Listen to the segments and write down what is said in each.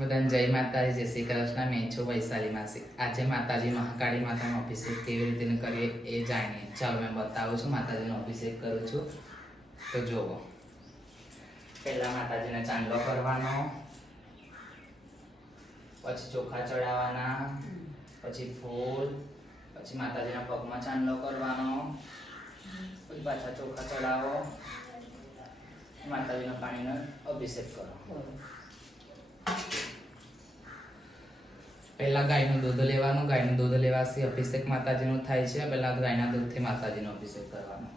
બધાને જય માતાજી, જય શ્રી કૃષ્ણ. મેં છું વૈશાલી માસી. આજે માતાજી મહાકાળી માતાનો અભિષેક કેવી રીતે કરીએ એ જાણીએ. ચાલો મેં બતાવું છું. માતાજીનો અભિષેક કરું છું તો જુઓ. પહેલા માતાજીને ચાંદલો કરવાનો, પછી ચોખા ચડાવવાના, પછી ફૂલ, પછી માતાજીના પગમાં ચાંદલો કરવાનો, પછી પાછા ચોખા ચડાવો, માતાજીના પાણીનો અભિષેક કરો. પહેલા ગાયનું દૂધ લેવાનું. ગાયનું દૂધ લેવાથી અભિષેક માતાજીનો થાય છે. પહેલા ગાયના દૂધથી માતાજીનો અભિષેક કરવાનો.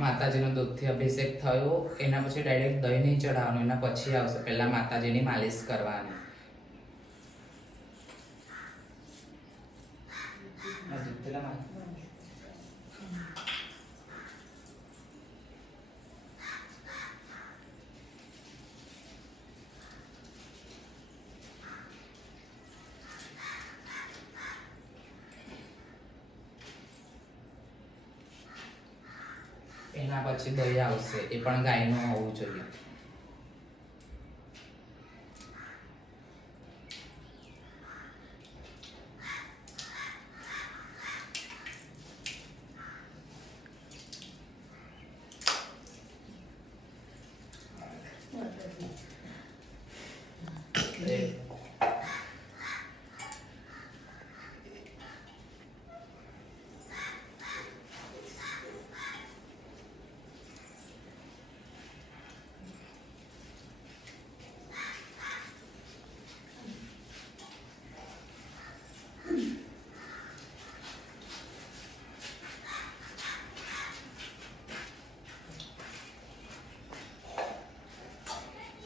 માતાજીનો દૂધથી અભિષેક થયો એના પછી ડાયરેક્ટ દહીં નહીં ચડાવવાનું, એના પછી આવશે. પહેલા માતાજીની માલિશ કરવાની. એના પછી દહીં આવશે, એ પણ ગાયનું હોવું જોઈએ.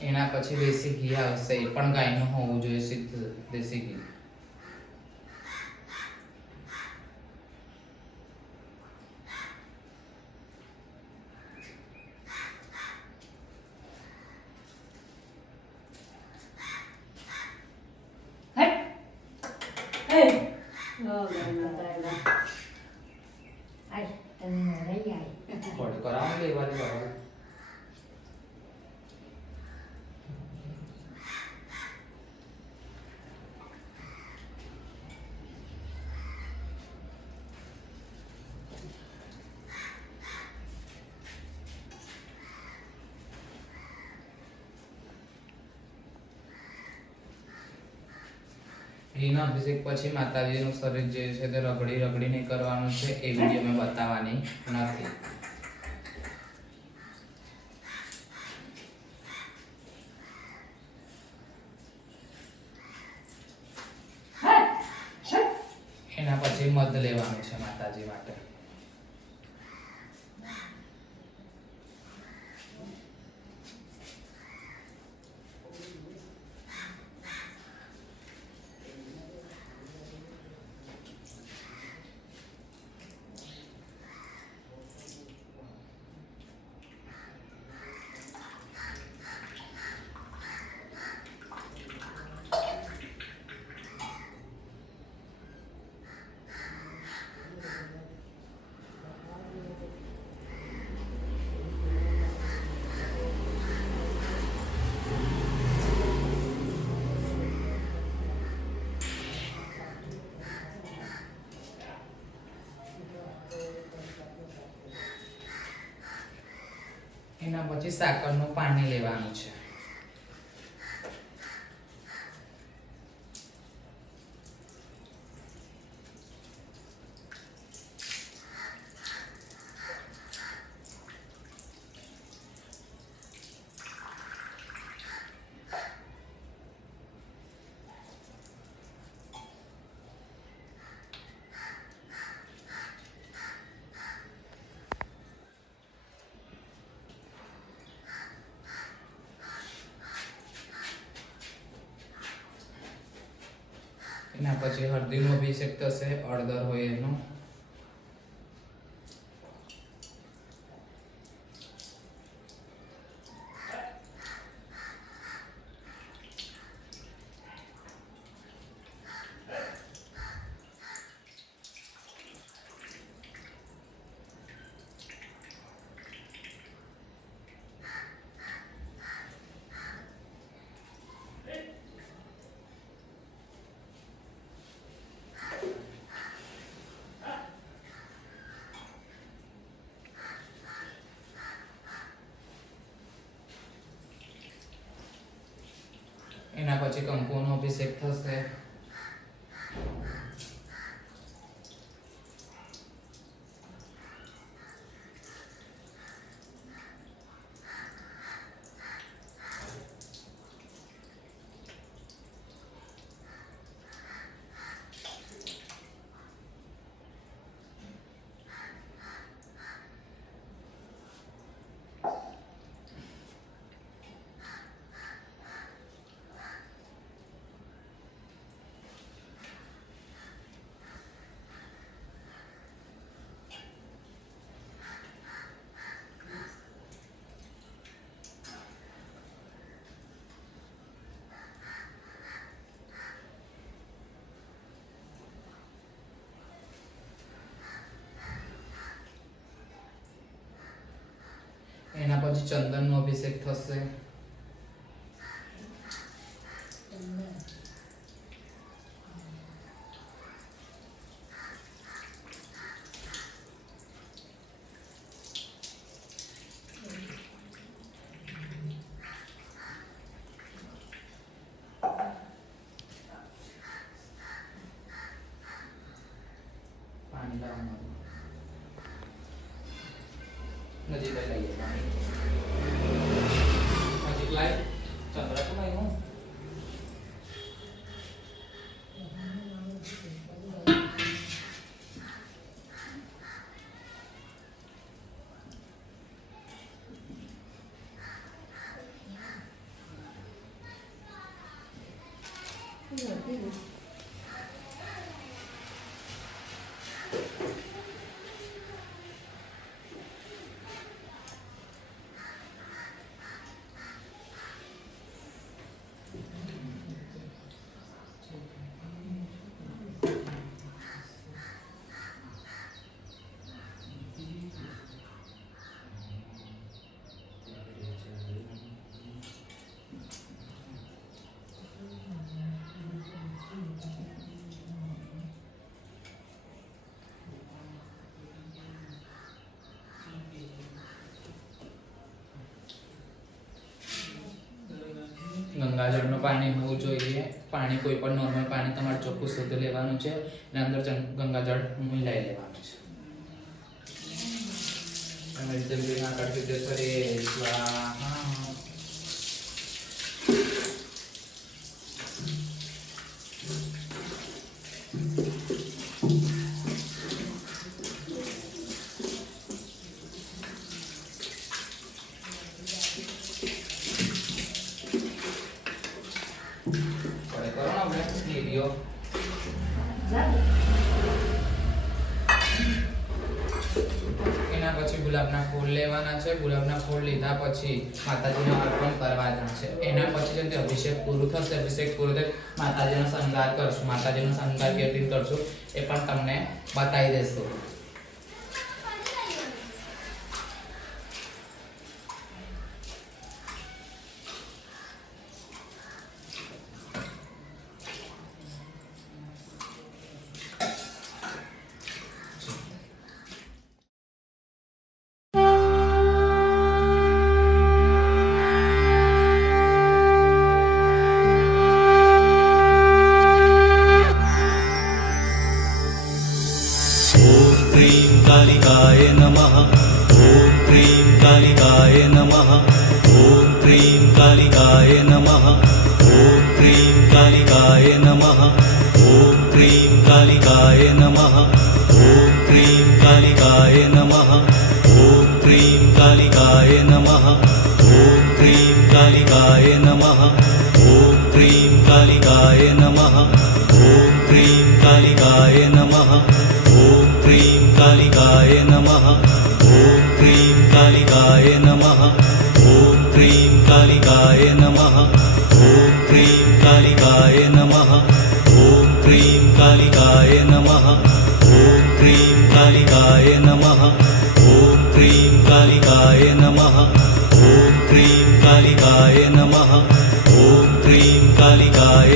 એના પછી દેશી ઘી આવશે, એ પણ ગાયનું હોવું જોઈએ, શુદ્ધ દેશી ઘી. કરાવો લેવાની બરાબર. ઘીના અભિષેક પછી માતાજીનું શરીર જે છે તે રગડીને કરવાનું છે. એ વિડીયો મેં બતાવવાની નથી. એના પછી મધ લેવાનું છે માતાજી માટે. એના પછી સાકરનું પાણી લેવાનું છે. એના પછી હળદીનો અભિષેક થશે, હળદર હોય એનો. એના પછી કંકુનો અભિષેક થશે. એના પછી ચંદનનો અભિષેક થશે. પાણી લાવવાનું નજીક લઈએ પાણી. નજીક લાય ચંદ્ર તો લાય હું. ગંગાજળનું પાણી હોવું જોઈએ. પાણી કોઈ પણ નોર્મલ પાણી તમારે ચોખ્ખું શુદ્ધ લેવાનું છે અને અંદર ગંગાજળ મિલાઈ લેવાનું છે. અને જલ્દી ના કરતી તે ફરી સ્વાહા. એના પછી ગુલાબના ફૂલ લેવાના છે. ગુલાબના ફૂલ લીધા પછી માતાજીને અર્પણ કરવાના છે. એના પછી જેમ અભિષેક પૂરું થશે, અભિષેક પૂરો થાય માતાજીનો શણગાર કરશું. માતાજીનો શણગાર કેવી રીતે કરશું એ પણ તમને બતાવી દઈશું. कालिकाय नमः। ॐ क्रीं कालिकाय नमः। ॐ क्रीं कालिकाय नमः। ॐ क्रीं कालिकाय नमः। ॐ क्रीं कालिकाय नमः। ॐ क्रीं कालिकाय नमः। ॐ क्रीं कालिकाय नमः। ॐ क्रीं कालिकाय नमः। ॐ क्रीं कालिकाय नमः। ॐ